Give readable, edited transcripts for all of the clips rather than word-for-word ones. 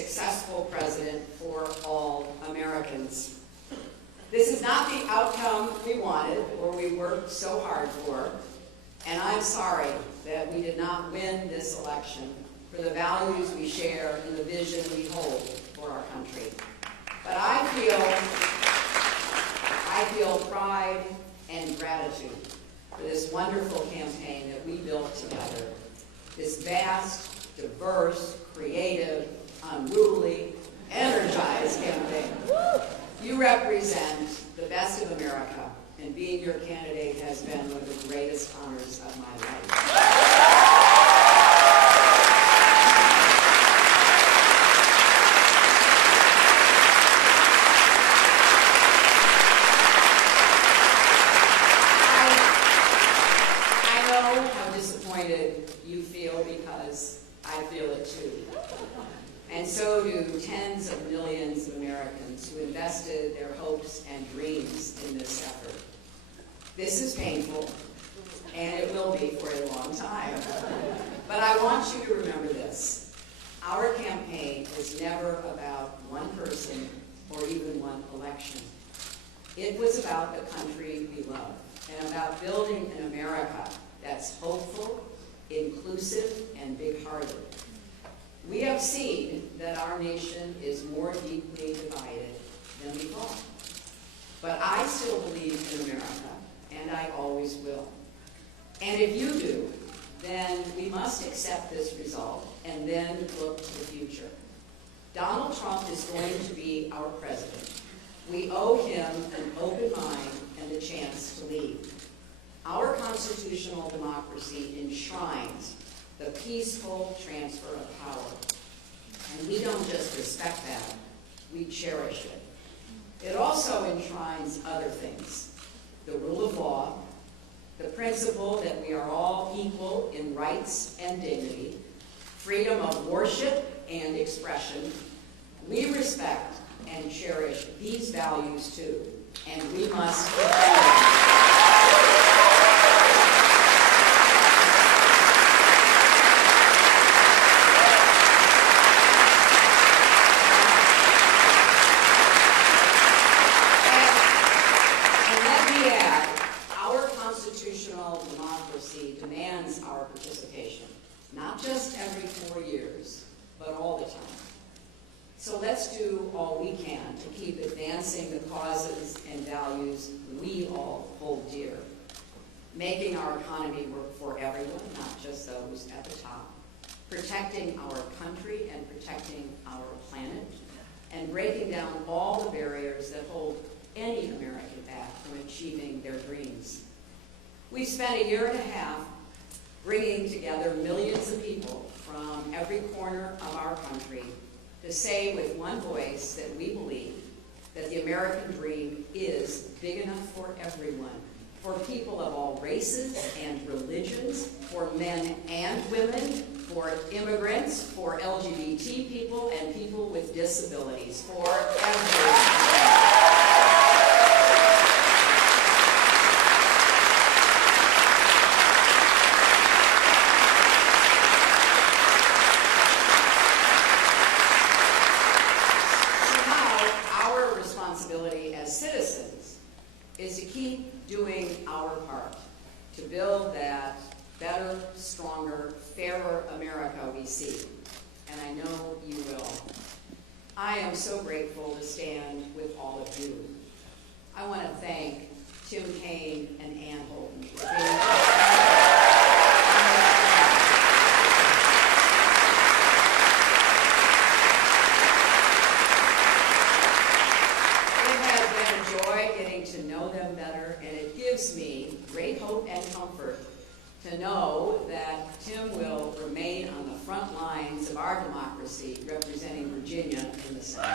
successful president for all Americans. This is not the outcome we wanted or we worked so hard for, and I'm sorry that we did not win this election for the values we share and the vision we hold for our country. But I feel pride and gratitude for this wonderful campaign that we built together. This vast, diverse, creative, unruly, energized campaign. You represent the best of America, and being your candidate has been one of the greatest honors of my life. You feel, because I feel it too. And so do tens of millions of Americans who invested their hopes and dreams in this effort. This is painful, and it will be for a long time. But I want you to remember this. Our campaign is never about one person or even one election. It was about the country we love and about building an America that's hopeful, inclusive, and big-hearted. We have seen that our nation is more deeply divided than we thought. But I still believe in America, and I always will. And if you do, then we must accept this result and then look to the future. Donald Trump is going to be our president. We owe him an open mind and the chance to lead. Our constitutional democracy enshrines the peaceful transfer of power. And we don't just respect that, we cherish it. It also enshrines other things: the rule of law, the principle that we are all equal in rights and dignity, freedom of worship and expression. We respect and cherish these values too, and we must defend them. Demands our participation, not just every 4 years, but all the time. So let's do all we can to keep advancing the causes and values we all hold dear, making our economy work for everyone, not just those at the top, protecting our country and protecting our planet, and breaking down all the barriers that hold any American back from achieving their dreams. We've spent a year and a half bringing together millions of people from every corner of our country to say with one voice that we believe that the American dream is big enough for everyone, for people of all races and religions, for men and women, for immigrants, for LGBT people, and people with disabilities, for everyone. As citizens is to keep doing our part to build that better, stronger, fairer America we seek. And I know you will. I am so grateful to stand with all of you. I want to thank Tim Kaine and Ann Holton for being to know them better, and it gives me great hope and comfort to know that Tim will remain on the front lines of our democracy, representing Virginia in the Senate.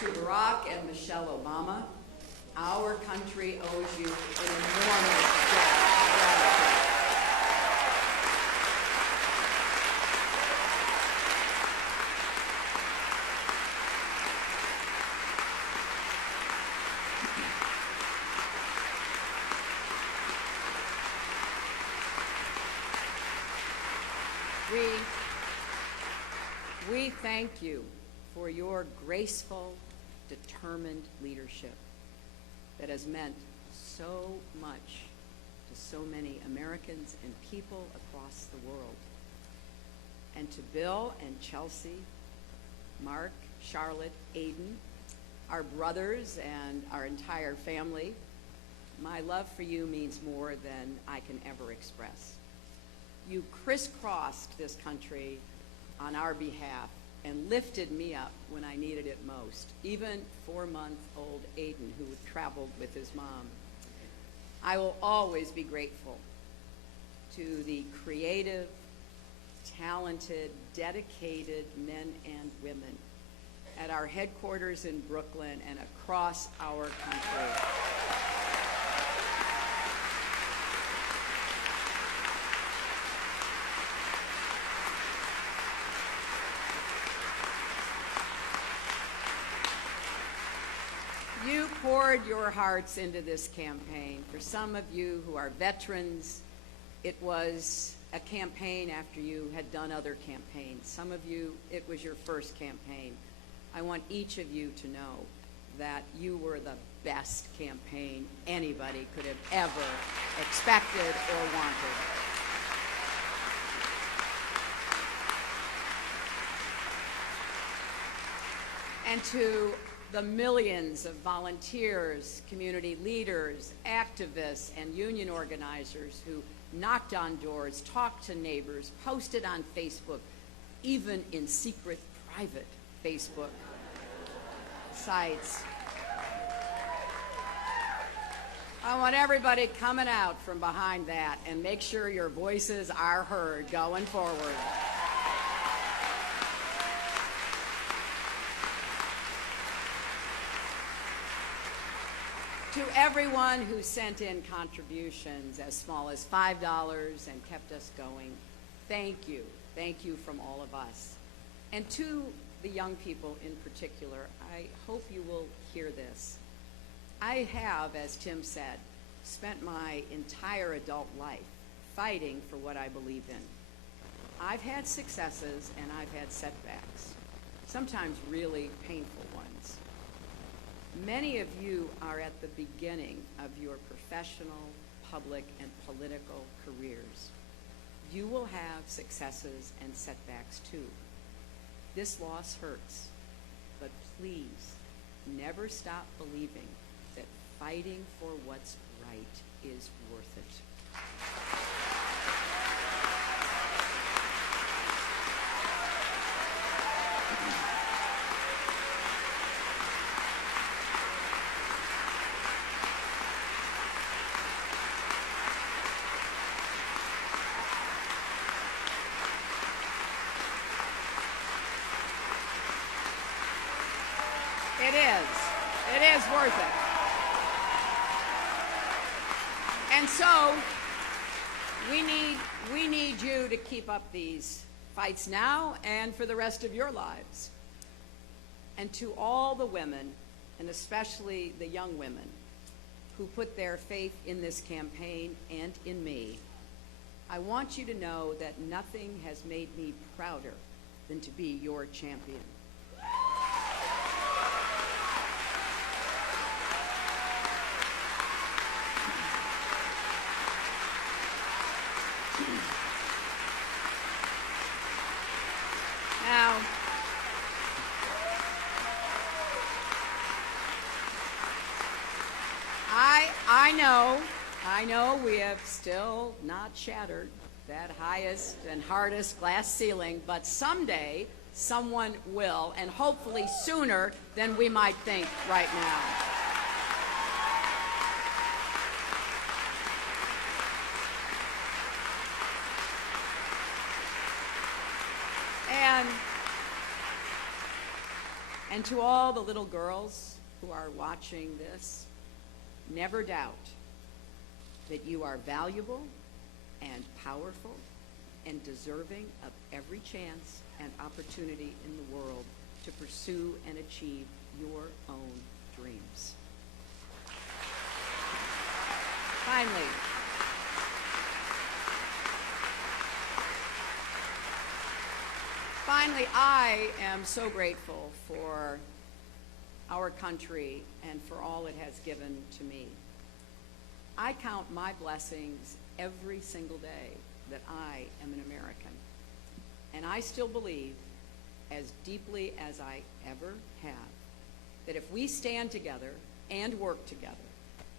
To Barack and Michelle Obama, our country owes you an enormous debt of gratitude. We thank you for your graceful, determined leadership that has meant so much to so many Americans and people across the world. And to Bill and Chelsea, Mark, Charlotte, Aiden, our brothers and our entire family, my love for you means more than I can ever express. You crisscrossed this country on our behalf and lifted me up when I needed it most, even 4-month-old Aiden, who traveled with his mom. I will always be grateful to the creative, talented, dedicated men and women at our headquarters in Brooklyn and across our country. You poured your hearts into this campaign. For some of you who are veterans, it was a campaign after you had done other campaigns. Some of you, it was your first campaign. I want each of you to know that you were the best campaign anybody could have ever expected or wanted. And to the millions of volunteers, community leaders, activists, and union organizers who knocked on doors, talked to neighbors, posted on Facebook, even in secret, private Facebook sites. I want everybody coming out from behind that and make sure your voices are heard going forward. To everyone who sent in contributions as small as $5 and kept us going, thank you. Thank you from all of us. And to the young people in particular, I hope you will hear this. I have, as Tim said, spent my entire adult life fighting for what I believe in. I've had successes and I've had setbacks, sometimes really painful ones. Many of you are at the beginning of your professional, public, and political careers. You will have successes and setbacks too. This loss hurts, but please never stop believing that fighting for what's right is worth it. It is worth it. And so we need you to keep up these fights now and for the rest of your lives. And to all the women, and especially the young women, who put their faith in this campaign and in me, I want you to know that nothing has made me prouder than to be your champion. Now, I know we have still not shattered that highest and hardest glass ceiling, but someday someone will, and hopefully sooner than we might think right now. And to all the little girls who are watching this, never doubt that you are valuable and powerful and deserving of every chance and opportunity in the world to pursue and achieve your own dreams. finally, I am so grateful for our country and for all it has given to me. I count my blessings every single day that I am an American. And I still believe, as deeply as I ever have, that if we stand together and work together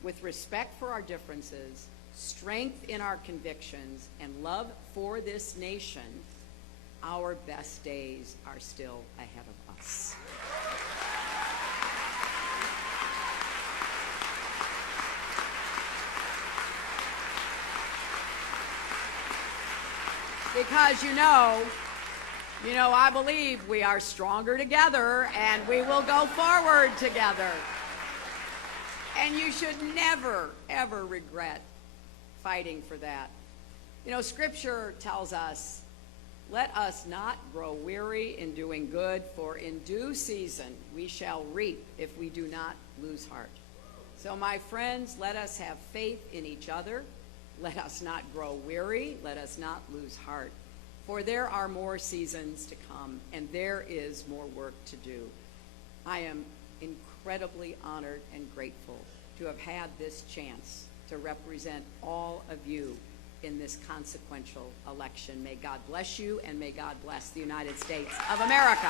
with respect for our differences, strength in our convictions, and love for this nation, our best days are still ahead of us. Because I believe we are stronger together and we will go forward together. And you should never, ever regret fighting for that. Scripture tells us, let us not grow weary in doing good, for in due season we shall reap if we do not lose heart. So my friends, let us have faith in each other. Let us not grow weary. Let us not lose heart. For there are more seasons to come, and there is more work to do. I am incredibly honored and grateful to have had this chance to represent all of you in this consequential election. May God bless you, and may God bless the United States of America.